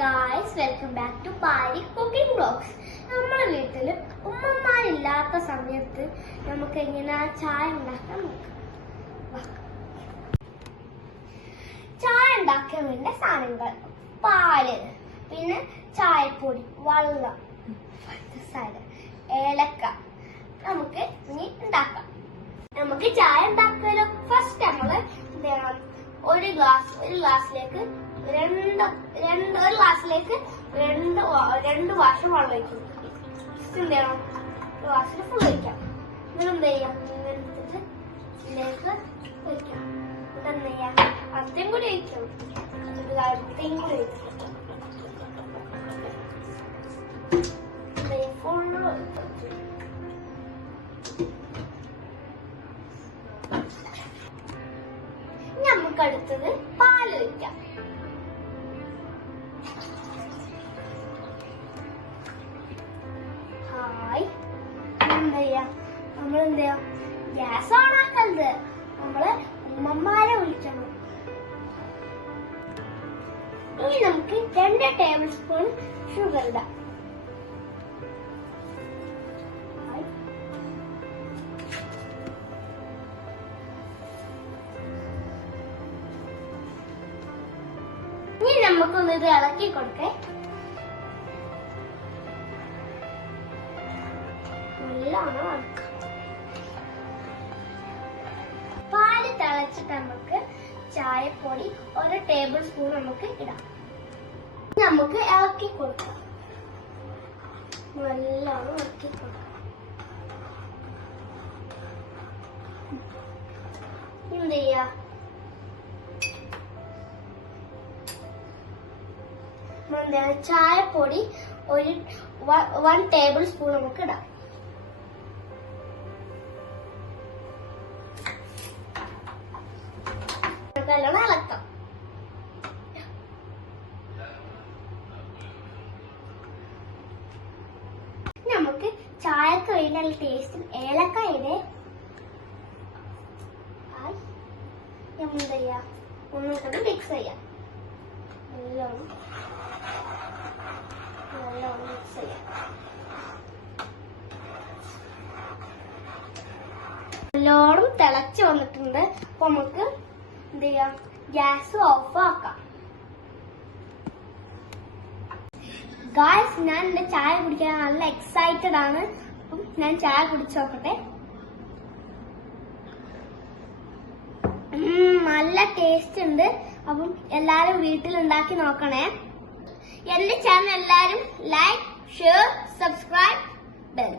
Guys, welcome back to Paari cooking vlogs. നമ്മുടെ വീട്ടിൽ ഉമ്മമാരില്ലാത്ത സമയത്ത് നമുക്ക് എങ്ങനെ ചായ ഉണ്ടാക്കാൻ നോക്കാം. ചായ ഉണ്ടാക്കാൻ വേണ്ട സാധനങ്ങൾ: പാല്, പിന്നെ ചായപ്പൊടി, വെള്ളം, പഞ്ചസാര, ഏലക്ക. നമുക്ക് ഇനി ഉണ്ടാക്കാം. നമുക്ക് ചായ ഉണ്ടാക്കാലോ. ഫസ്റ്റ് നമ്മള് ഒരു ഗ്ലാസ്സിലേക്ക് ഒരു ഗ്ലാസ്സിലേക്ക് രണ്ട് വാഷം വെള്ളം ഒഴിക്കും. എന്ത് ചെയ്യണം? ഒരു ഗ്ലാസ്സിൽ ഫുൾ ഒഴിക്കാം. നിങ്ങൾ എന്ത് ചെയ്യാം? ഇങ്ങനെ എടുത്തിട്ട് ഇതിലേക്ക് ഒഴിക്കാം. എന്നിട്ട് എന്ത് ചെയ്യാം? അത്രയും കൂടി ഒഴിക്കും. അത്രയും കൂടി ഒഴിക്കും. ഫുള്ള് നമുക്ക് അടുത്തത് പാല് ഒഴിക്കാം. എന്താ ചെയ്യാ? നമ്മളെന്ത് ചെയ്യാ? ഗ്യാസ് ഓൺ ആക്കരുത്. നമ്മള് ഉമ്മമാരെ വിളിക്കണം. ഇനി നമുക്ക് 2 ടേബിൾ സ്പൂൺ ഷുഗർ ഇടാം. ഇനി നമുക്കൊന്ന് ഇത് ഇളക്കി കൊടുക്കേ. പാല് തിളച്ചിട്ട് നമുക്ക് ചായപ്പൊടി 1 ടേബിൾ സ്പൂൺ നമുക്ക് ഇടാം. നമുക്ക് ഇളക്കി കൊടുക്കാം. നല്ലോണം ഇളക്കി കൊടുക്കാം. എന്ത് ചെയ്യാ? ചായപ്പൊടി 1 ടേബിൾ സ്പൂൺ നമുക്ക് ഇടാം. നല്ലോണം ഇളക്കാം. നമുക്ക് ചായക്ക് വേണ്ട ടേസ്റ്റും ഏലക്കായുടെ എന്താ ചെയ്യാ? ഒന്നും കൂടെ മിക്സ് ചെയ്യാം. നല്ലോണം മിക്സ് ചെയ്യാം. നല്ലോണം തിളച്ച് വന്നിട്ടുണ്ട്. അപ്പൊ നമുക്ക് എന്ത് ചെയ്യാം? ഗ്യാസ് ഓഫ് ആക്കാം. ഗായ്സ്, ഞാൻ എന്റെ ചായ കുടിക്കാൻ നല്ല എക്സൈറ്റഡ് ആണ്. അപ്പം ഞാൻ ചായ കുടിച്ചു നോക്കട്ടെ. നല്ല ടേസ്റ്റ് ഉണ്ട്. അപ്പം എല്ലാരും വീട്ടിൽ ഉണ്ടാക്കി നോക്കണേ. എന്റെ ചാനൽ എല്ലാരും ലൈക്ക്, ഷെയർ, സബ്സ്ക്രൈബ്, ബെൽ.